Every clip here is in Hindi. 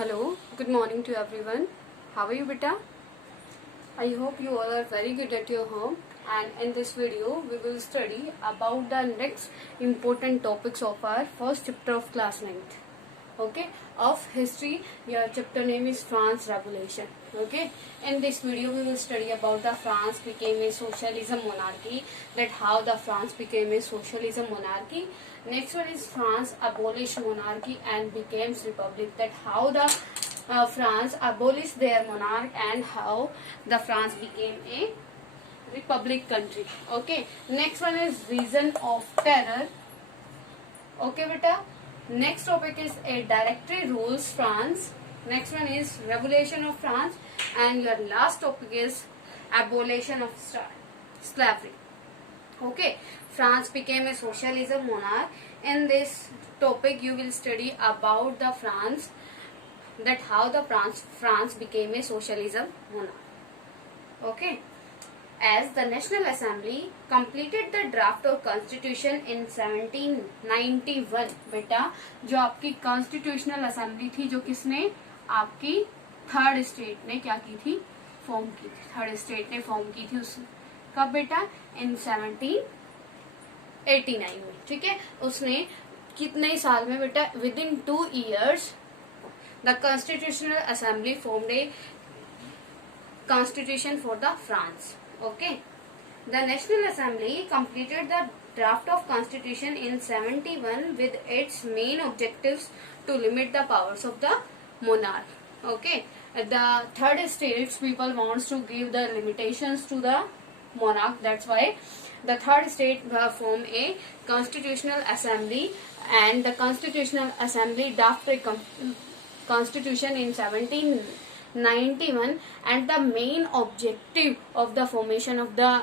Hello, good morning to everyone. How are you, beta? I hope you all are very good at your home. And in this video, we will study about the next important topics of our first chapter of class 9th. Okay, of history. Your chapter name is France Revolution. Okay, in this video, we will study about the France became a socialism monarchy. That how the France became a socialism monarchy. Next one is France abolished monarchy and became republic. That how the France abolished their monarch and how the France became a republic country. Okay, next one is reason of terror. Okay, beta. Next topic is a directory rules France. Next one is revolution of France, and your last topic is abolition of slavery. Okay, France became a socialism monarch. In this topic, you will study about the France, that how the France became a socialism monarch. Okay, as the National Assembly completed the draft of Constitution in 1791. बेटा जो आपकी कॉन्स्टिट्यूशनल असेंबली थी, जो किसने आपकी थर्ड स्टेट ने क्या की थी, फॉर्म की थी, थर्ड स्टेट ने फॉर्म की थी उस कब बेटा, इन 1789 में. ठीक है, उसने कितने साल में बेटा, with in 2 years the constitutional assembly formed A constitution for the France. Okay, the National Assembly completed the draft of constitution in 71 with its main objectives to limit the powers of the monarch. Okay, the third states people wants to give the limitations to the monarch. That's why the third state form a constitutional assembly, and the constitutional assembly drafted a constitution in 1791, and the main objective of the formation of the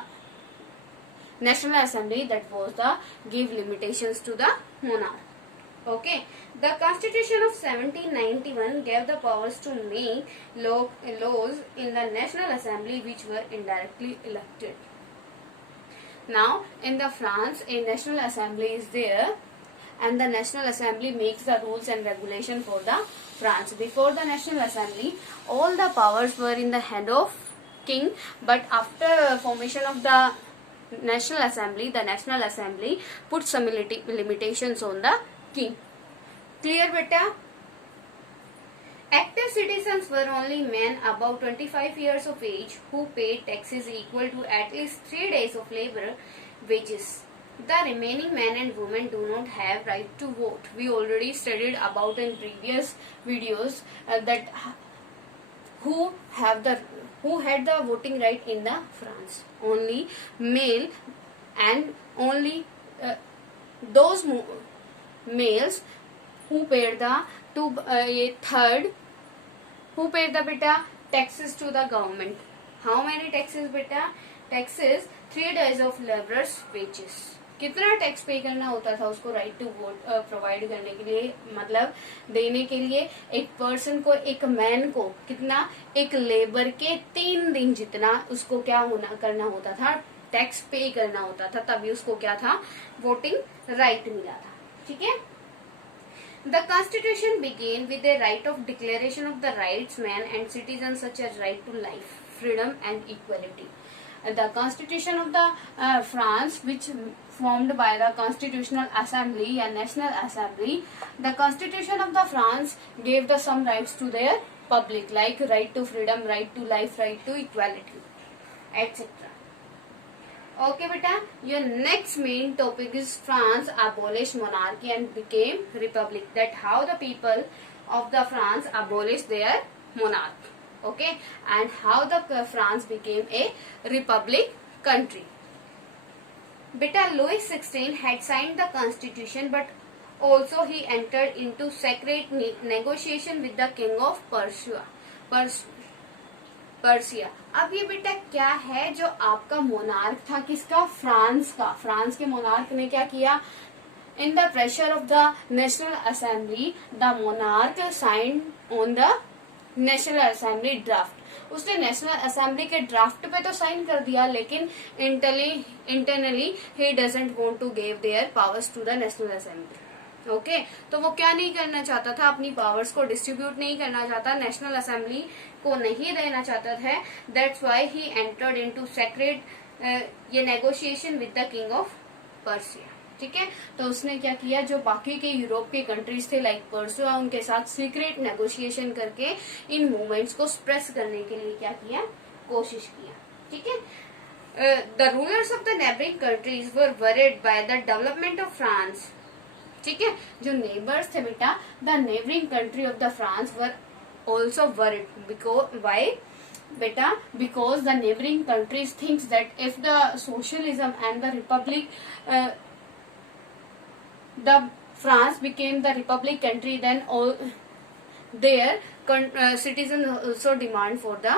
National Assembly, that was the give limitations to the monarch. Okay, the Constitution of 1791 gave the powers to make laws in the National Assembly which were indirectly elected. Now in the France, a National Assembly is there, and the National Assembly makes the rules and regulation for the France. Before the National Assembly, all the powers were in the hand of king, but after formation of the National Assembly, the National Assembly put some limitations on the king. Clear, beta? Active citizens were only men above 25 years of age who paid taxes equal to at least 3 days of labor wages. The remaining men and women do not have right to vote. We already studied about in previous videos that who had the voting right in the France. Only male, and only those males who paid the who paid the beta taxes to the government. How many taxes beta? Taxes 3 days of laborers wages. कितना टैक्स पे करना होता था उसको राइट टू वोट प्रोवाइड करने के लिए, मतलब देने के लिए एक पर्सन को, एक मैन को कितना, एक लेबर के 3 दिन जितना उसको क्या करना होता था, टैक्स पे करना होता था, तभी उसको क्या था, वोटिंग राइट मिला था. ठीक है. The Constitution began with the right of declaration of the rights man and citizens such as right to life, freedom and equality. The Constitution of the France, which formed by the Constitutional Assembly and National Assembly, the Constitution of the France gave the some rights to their public, like right to freedom, right to life, right to equality, etc. Okay, beta. Your next main topic is France abolished monarchy and became republic. That how the people of the France abolished their monarch. Okay, and how the France became a republic country. Beta, Louis XVI had signed the constitution, but also he entered into secret negotiation with the king of Persia. अब ये बेटा क्या है, जो आपका मोनार्क था किसका, फ्रांस का. फ्रांस के मोनार्क ने क्या किया, in the pressure of the national assembly the monarch sign on the national assembly draft. उसने नेशनल असेंबली के ड्राफ्ट पे तो साइन कर दिया, लेकिन internally he doesn't want to give their powers to the national assembly. Okay तो वो क्या नहीं करना चाहता था, अपनी पावर्स को डिस्ट्रीब्यूट नहीं करना चाहता, नेशनल असेंबली को नहीं देना चाहता था। That's why he entered into secret ये negotiation with the king of Persia. ठीक है, तो उसने क्या किया, जो बाकी के यूरोप के कंट्रीज थे लाइक पर्सिया, उनके साथ सीक्रेट नेगोशिएशन करके इन मूवमेंट्स को स्प्रेस करने के लिए क्या किया, कोशिश किया। ठीक है, the rulers of the neighbouring countries were worried by the development of France. ठीक है, जो नेबर्स थे बेटा, the neighbouring country of the France were also worried because why बेटा, because the neighboring countries thinks that if the socialism and the republic the France became the republic country, then all their citizens also demand for the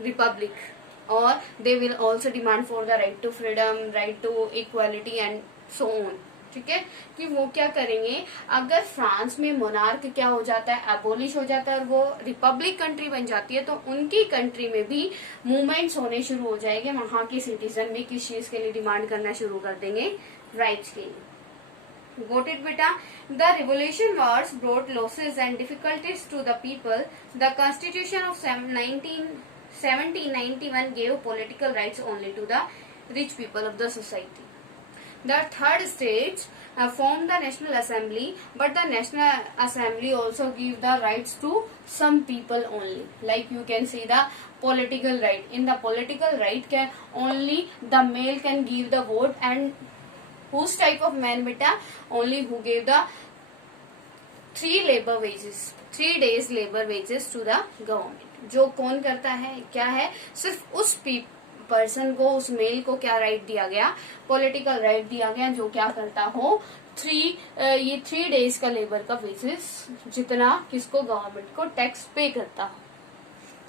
republic, or they will also demand for the right to freedom, right to equality and so on। ठीक है, कि वो क्या करेंगे, अगर फ्रांस में मोनार्क क्या हो जाता है, एबोलिश हो जाता है और वो रिपब्लिक कंट्री बन जाती है, तो उनकी कंट्री में भी मूवमेंट्स होने शुरू हो जाएंगे। वहां के सिटीजन भी किस चीज के लिए डिमांड करना शुरू कर देंगे, राइट्स के लिए। गोट इट बेटा, the revolution wars brought losses and difficulties to the people. The constitution of 1791 gave political rights only to the rich people of the society. The third stage formed the National Assembly, but the National Assembly also give the rights to some people only. Like you can see the political right. In the political right, can only the male can give the vote, and whose type of man beta? Only who gave the 3 labor wages, 3 days labor wages to the government। जो कौन करता है, क्या है, सिर्फ उस पर्सन को, उस मेल को क्या राइट दिया गया, पॉलिटिकल राइट दिया गया, जो क्या करता हो, 3 डेज का लेबर का बेसिस जितना किसको, गवर्नमेंट को टैक्स पे करता हो।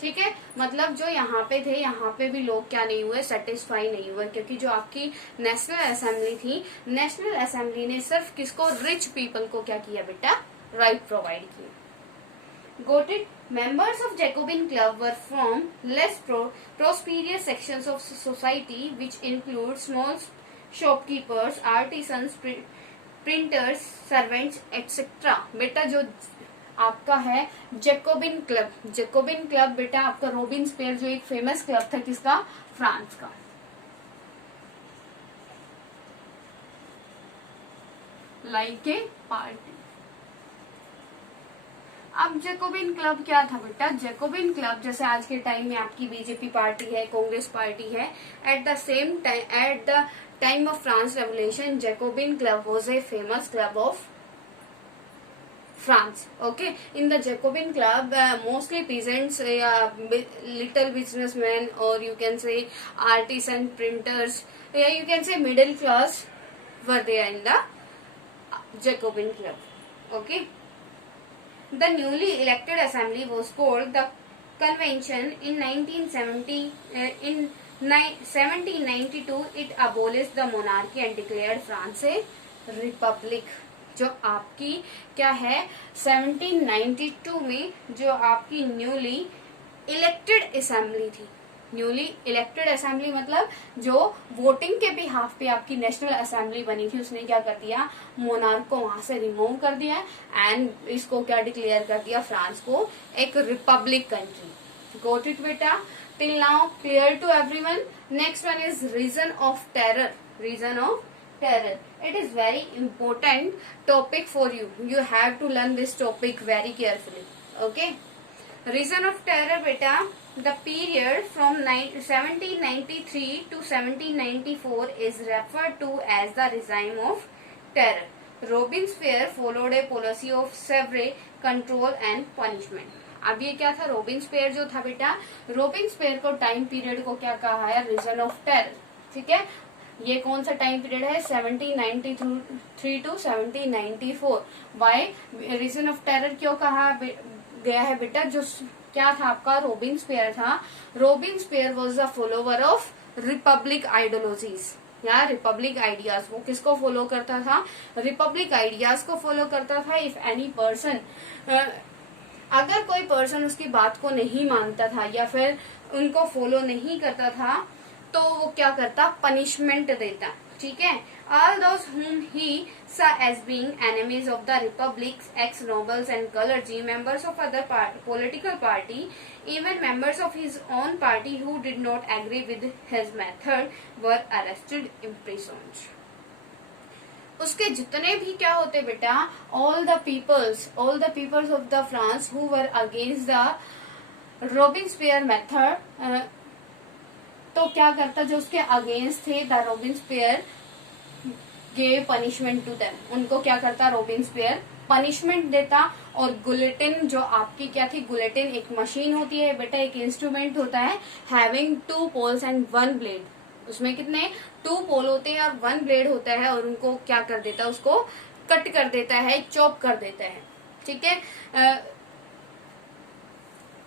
ठीक है, मतलब जो यहाँ पे थे, यहाँ पे भी लोग क्या नहीं हुए, सेटिस्फाई नहीं हुए, क्योंकि जो आपकी नेशनल असेंबली थी, नेशनल असेंबली ने सिर्फ किसको, रिच पीपल को क्या किया बेटा, राइट प्रोवाइड किया। Got it? Members of Jacobin Club were from less prosperous sections of society, which include small shopkeepers, artisans, printers, servants, etc. बेटा जो आपका है जैकोबिन क्लब, जैकोबिन क्लब बेटा आपका रोबिन्सपियर जो एक फेमस क्लब था, किसका, फ्रांस का। Like a party. अब जैकोबिन क्लब क्या था बेटा, जैकोबिन क्लब जैसे आज के टाइम में आपकी बीजेपी पार्टी है, कांग्रेस पार्टी है, at the same time, at the time of France revolution, Jacobin club was a famous club of France। Okay, in the Jacobin club, mostly peasants, little businessmen, or you can say artisan, printers, you can say middle class were there in the Jacobin club. Okay, the newly elected assembly was called the convention in 1970. In 1792, it abolished the monarchy and declared France a republic। जो आपकी क्या है 1792 में जो आपकी न्यूली इलेक्टेड असेंबली थी, न्यूली इलेक्टेड असेंबली मतलब जो वोटिंग के बिहाफ पे आपकी नेशनल असेंबली बनी थी, उसने क्या कर दिया, मोनार्क को वहां से रिमूव कर दिया एंड इसको क्या डिक्लेयर कर दिया, फ्रांस को एक रिपब्लिक कंट्री। गोट इट बेटा, till now clear to everyone. Next one is reign of terror, reign of terror। It is very important topic for you. You have to learn this topic very carefully. Okay. Reason of terror beta, the period from 1793 to 1794 is referred to as the regime of terror. Robespierre followed a policy of severe control and punishment। अब ये क्या था, रोबिन्सपियर जो था बेटा, रोबिन्सपियर को टाइम पीरियड को क्या कहा है, रीजन ऑफ टेरर। ठीक है, ये कौन सा टाइम पीरियड है, 1793 to 1794। Why reign of terror क्यों कहा गया है बेटा, जो क्या था आपका, रोबिन्सपियर था। Robespierre was the follower of republic ideologies या रिपब्लिक आइडियाज। वो किसको फॉलो करता था, रिपब्लिक आइडियाज को फॉलो करता था। इफ एनी पर्सन, अगर कोई पर्सन उसकी बात को नहीं मानता था या फिर उनको फॉलो नहीं करता था, तो वो क्या करता, पनिशमेंट देता। ठीक है, ऑल दोज हुम ही as being enemies of the republic, ex-nobles and clergy, members of other political party, even members of his own party who did not agree with his method were arrested, imprisoned. उसके जितने भी क्या होते बेटा, all the peoples of the France who were against the Robespierre method, तो क्या करता, जो उसके अगेंस्ट थे, the Robespierre gave punishment to them, उनको क्या करता रोबिन्सपियर पनिशमेंट देता। और गुलेटिन जो आपकी क्या थी, गुलेटिन एक मशीन होती है बेटा, एक इंस्ट्रूमेंट होता है हैविंग 2 पोल्स एंड 1 ब्लेड, उसमें कितने 2 पोल होते हैं और 1 ब्लेड होता है, और उनको क्या कर देता है, उसको कट कर देता है, चॉप कर देता है, ठीक है।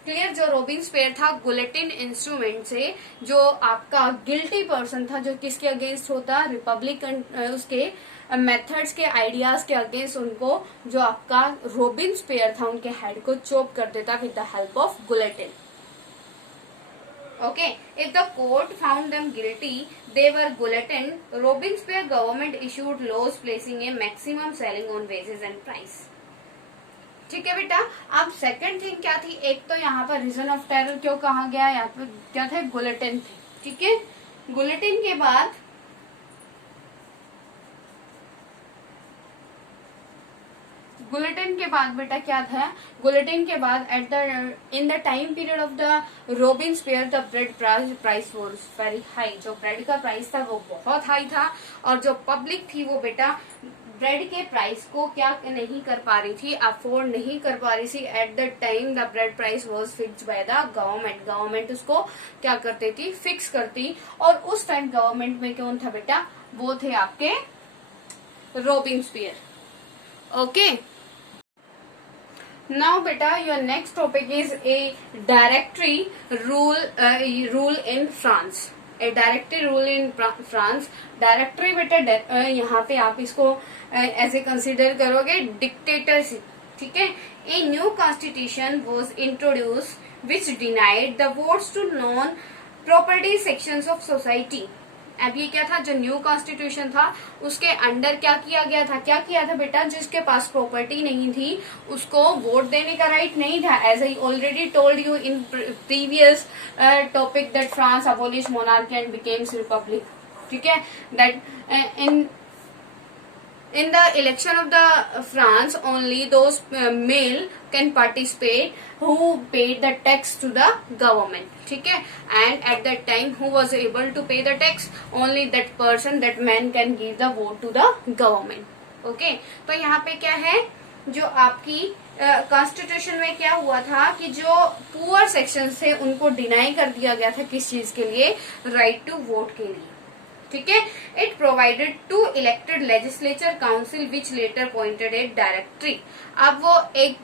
क्लियर, जो रोबिन्सपियर था गुलेटिन इंस्ट्रूमेंट से जो आपका गिल्टी पर्सन था, जो किसके अगेंस्ट होता, रिपब्लिकन उसके मेथड्स के आइडियाज के अगेंस्ट, उनको जो आपका रोबिन्सपियर था उनके हेड को चॉप कर देता with the help of guillotine. Okay, if the court found them guilty they were guillotine, Robespierre government issued laws placing a maximum ceiling on wages and price. ठीक है बेटा, अब सेकंड थिंग क्या थी, एक तो यहाँ पर रीजन ऑफ टेरर क्यों कहा गया, यहाँ पर क्या थे, गुलेटिन थे, ठीक है। गुलेटिन के बाद बेटा क्या था, गुलेटिन के बाद at the in the time period of the Robespierre the bread price was very high, जो ब्रेड का प्राइस था वो बहुत हाई था, और जो पब्लिक थी वो बेटा ब्रेड के प्राइस को क्या नहीं कर पा रही थी, अफोर्ड नहीं कर पा रही थी। At the time the bread price was fixed by the government उसको क्या करती थी, फिक्स करती। और उस टाइम गवर्नमेंट में कौन था बेटा, वो थे आपके रोबिन्सपियर। ओके, नाउ बेटा your next topic is a directory rule in France. A directory rule in France, directory बेटा यहाँ पे आप इसको ऐसे कंसिडर करोगे डिक्टेटरशिप, ठीक है। A new constitution was introduce which denied the votes to non property sections of society. अब ये क्या था, जो न्यू कॉन्स्टिट्यूशन था उसके अंडर क्या किया था बेटा, जिसके पास प्रॉपर्टी नहीं थी उसको वोट देने का राइट नहीं था। As I already told you in previous topic that France abolish monarchy and becomes republic, ठीक है। That in the election of the France only those male can participate who paid the tax to the government, ठीक है। and at that time who was able to pay the tax, only that person, that man can give the vote to the government, okay। तो यहाँ पे क्या है, जो आपकी कॉन्स्टिट्यूशन में क्या हुआ था कि जो पुअर सेक्शन थे उनको डिनाई कर दिया गया था, किस चीज के लिए, राइट टू वोट के लिए, ठीक है। It provided 2 elected legislature council which later appointed a directory. अब वो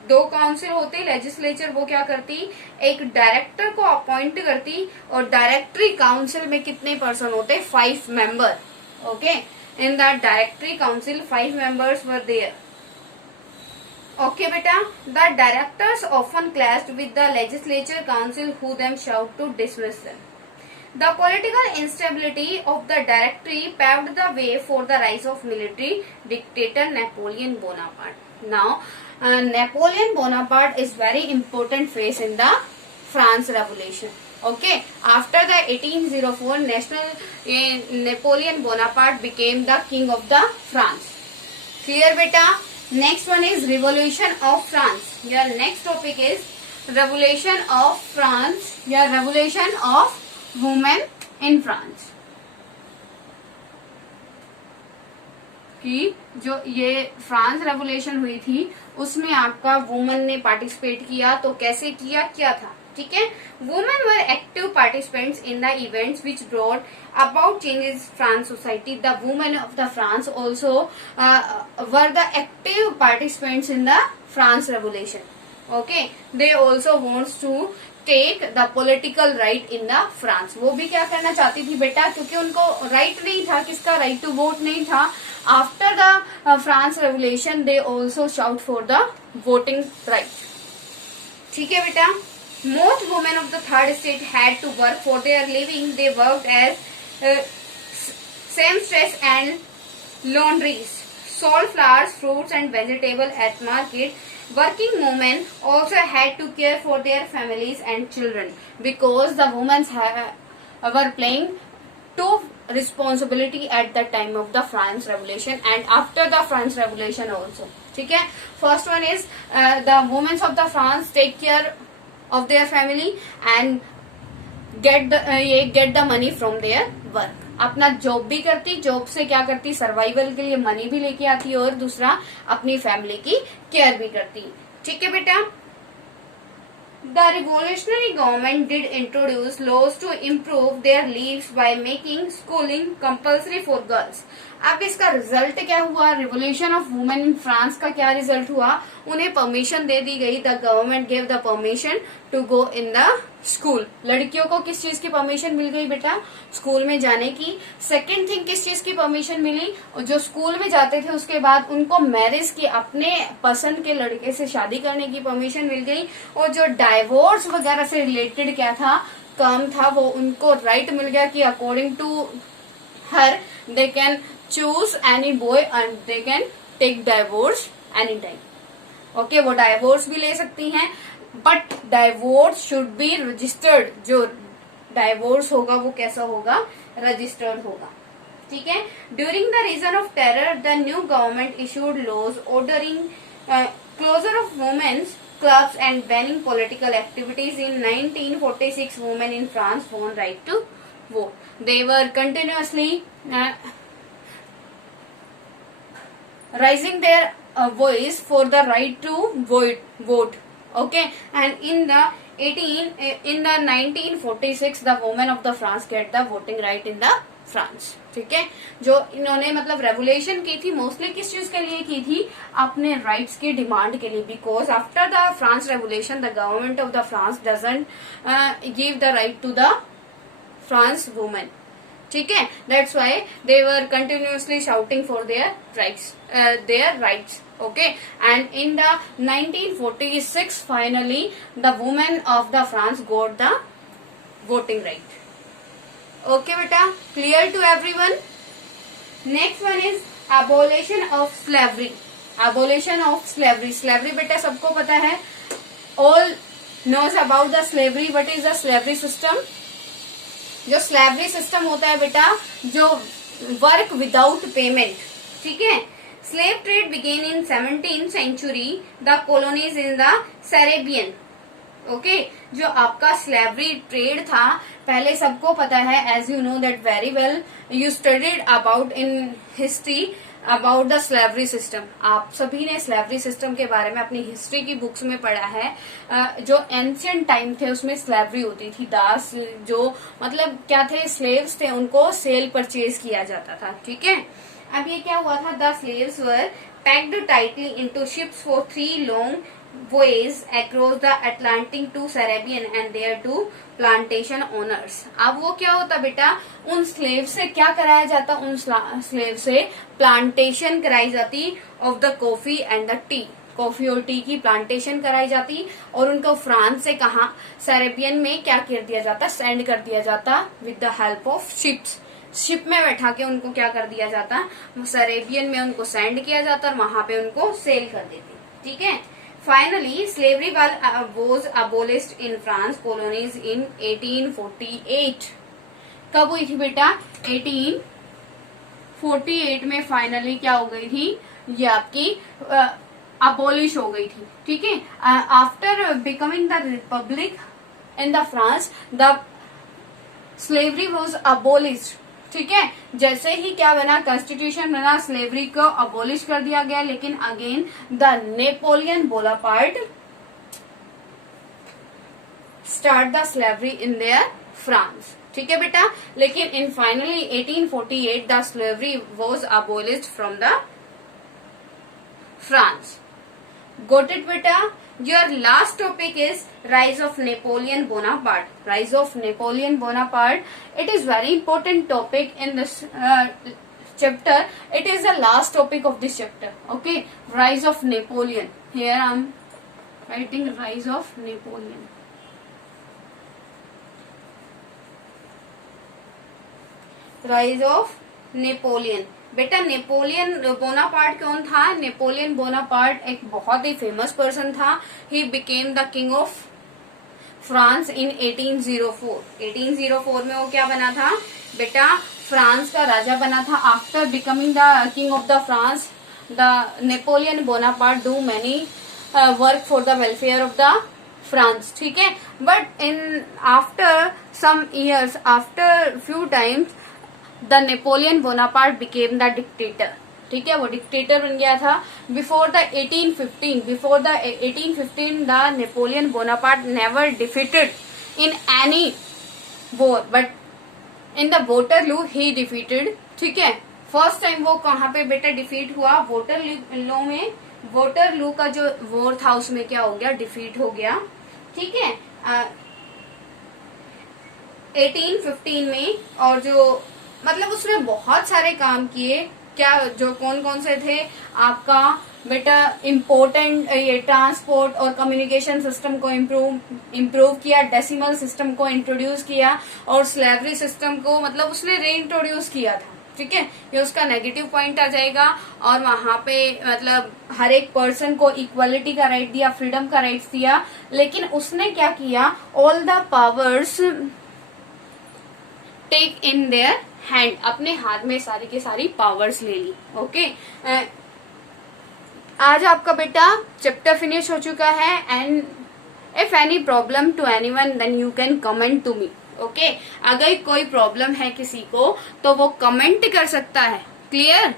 2 काउंसिल होते लेजिस्लेचर, वो क्या करती, एक डायरेक्टर को अपॉइंट करती, और डायरेक्टरी काउंसिल में कितने पर्सन होते, 5 member, okay. In the directory council 5 members were there, okay बेटा। The directors often clashed with the legislature council who them shout to dismiss them. The political instability of the directory paved the way for the rise of military dictator Napoleon Bonaparte. Now, Napoleon Bonaparte is very important phase in the France Revolution. Okay, after the 1804 Napoleon Bonaparte became the king of the France. Clear, beta? Next one is Revolution of France. Your next topic is Revolution of France. Your Revolution of women in France, कि जो ये फ्रांस रेवोल्यूशन हुई थी उसमें आपका वुमेन ने पार्टिसिपेट किया, तो कैसे किया, क्या था, ठीक है। Women were active participants in the events which brought about changes France society. The women of the France also were the active participants in the France revolution, okay। They also wants to take the political right in the France. वो भी क्या करना चाहती थी बेटा, क्योंकि उनको राइट नहीं था, किसका, राइट टू वोट नहीं था। After the France revolution they also shout for the voting right, ठीक है बेटा। Most women of the third state had to work for their living. They worked as seamstress and laundries. sold flowers, fruits and vegetables at market. Working women also had to care for their families and children because the women were playing two responsibility at the time of the France Revolution and after the France Revolution also. ठीक है, first one is the women of the France take care of their family and get the money from their work. अपना जॉब भी करती, जॉब से क्या करती, सर्वाइवल के लिए मनी भी लेके आती और दूसरा अपनी फैमिली की केयर भी करती. ठीक है बेटा. The revolutionary government did introduce laws to improve their lives by making schooling compulsory for girls. अब इसका रिजल्ट क्या हुआ, revolution of women in France का क्या रिजल्ट हुआ, उन्हें परमिशन दे दी गई. The government gave the permission to go in the school. लड़कियों को किस चीज की परमिशन मिल गई बेटा, स्कूल में जाने की. सेकेंड थिंग किस चीज की परमिशन मिली, जो स्कूल में जाते थे उसके बाद उनको मैरिज की, अपने पसंद के लड़के से शादी करने की परमिशन मिल गई. और जो डाइवोर्स वगैरह से रिलेटेड क्या था, काम था, वो उनको राइट मिल गया कि according to her they can choose any boy and they can take divorce any time. Okay, वो डाइवोर्स भी ले सकती हैं, but divorce should be registered. जो डाइवोर्स होगा वो कैसा होगा, रजिस्टर्ड होगा. ठीक है. During the reign of terror the new government issued laws ordering closure of women's clubs and banning political activities. In 1946 women in France won right to vote. They were continuously raising their voice for the right to vote. Okay, and in the 1946 the women of the France get the voting right in the France. ठीक है, जो इन्होंने मतलब रेवोल्यूशन की थी मोस्टली किस चीज के लिए की थी, अपने राइट्स की डिमांड के लिए. Because after the France revolution the government of the France doesn't give the right to the France women. ठीक है, that's why they were continuously shouting for their rights. Okay, and in the 1946 finally the women of the France got the voting right. Okay beta, clear to everyone. Next one is abolition of slavery. Abolition of slavery. Slavery beta सबको पता है, all knows about the slavery. What is the slavery system? जो slavery system होता है बेटा, जो work without payment. ठीक है. Slave trade began in 17th century. The colonies in the Caribbean. Okay, जो आपका स्लेवरी ट्रेड था, पहले सबको पता है, as you know that very well, you studied about in history about the slavery system. आप सभी ने स्लेवरी सिस्टम के बारे में अपनी हिस्ट्री की बुक्स में पढ़ा है. जो एंशियंट टाइम थे उसमें स्लेवरी होती थी. दास जो मतलब क्या थे, स्लेव्स थे, उनको सेल परचेज किया जाता था. ठीक है. अब ये क्या हुआ था, the slaves were packed tightly into ships for 3 long voyages across the Atlantic to Caribbean and there to plantation owners. अब वो क्या होता बेटा, उन स्लेव से क्या कराया जाता, उन स्लेव से प्लांटेशन कराई जाती of the coffee and the T. Coffee और टी की प्लांटेशन कराई जाती और उनको फ्रांस से कहा कैरेबियन में क्या कर दिया जाता, सेंड कर दिया जाता with the help of ships. Ship में बैठा के उनको क्या कर दिया जाता, कैरेबियन में उनको सेंड किया जाता और वहां पे उनको सेल कर देती. ठीक है. Finally, slavery was abolished in France colonies in 1848. कब हुई थी बेटा, 1848 में फाइनली क्या हो गई थी, ये आपकी अबोलिश हो गई थी. ठीक है. After becoming the Republic in the France the slavery was abolished. ठीक है. जैसे ही क्या बना, कॉन्स्टिट्यूशन बना, स्लेवरी को अबोलिश कर दिया गया. लेकिन again the Napoleon Bonaparte start the slavery in their France. ठीक है बेटा. लेकिन in finally 1848 the slavery was abolished from the France. Got it beta? Your last topic is rise of Napoleon Bonaparte. Rise of Napoleon Bonaparte. It is very important topic in this chapter. It is the last topic of this chapter. Okay, rise of Napoleon. Here I am writing rise of Napoleon. Rise of Napoleon. बेटा नेपोलियन बोनापार्ट कौन था? नेपोलियन बोनापार्ट एक बहुत ही फेमस पर्सन था. He became the king of France in 1804. 1804 में वो क्या बना था बेटा? फ्रांस का राजा बना था. After becoming the king of the France, the Napoleon Bonaparte do many work for the welfare of the France. ठीक है. But in after some years, after few times, the Napoleon Bonaparte became the dictator. ठीक है, वो डिक्टेटर बन गया था. Before the 1815 the Napoleon Bonaparte never defeated in any war, but in the Waterloo he defeated. ठीक है, फर्स्ट टाइम वो कहाँ पे बेटा डिफीट हुआ? वोटरलू में. वोटरलू का जो वॉर था उसमें क्या हो गया? डिफीट हो गया. ठीक है, 1815 में. और जो मतलब उसने बहुत सारे काम किए. क्या? जो कौन कौन से थे आपका बेटा? इम्पोर्टेंट ये ट्रांसपोर्ट और कम्युनिकेशन सिस्टम को इम्प्रूव किया, डेसिमल सिस्टम को इंट्रोड्यूस किया, और स्लेवरी सिस्टम को मतलब उसने रीइंट्रोड्यूस किया था. ठीक है, ये उसका नेगेटिव पॉइंट आ जाएगा. और वहां पे मतलब हर एक पर्सन को इक्वालिटी का राइट दिया, फ्रीडम का राइट दिया. लेकिन उसने क्या किया? All the powers take in their hand. अपने हाथ में सारी की सारी पावर्स ले ली. ओके, आज आपका बेटा चैप्टर फिनिश हो चुका है. And if any problem to anyone then you can comment to me. Okay, अगर कोई प्रॉब्लम है किसी को तो वो कमेंट कर सकता है. क्लियर?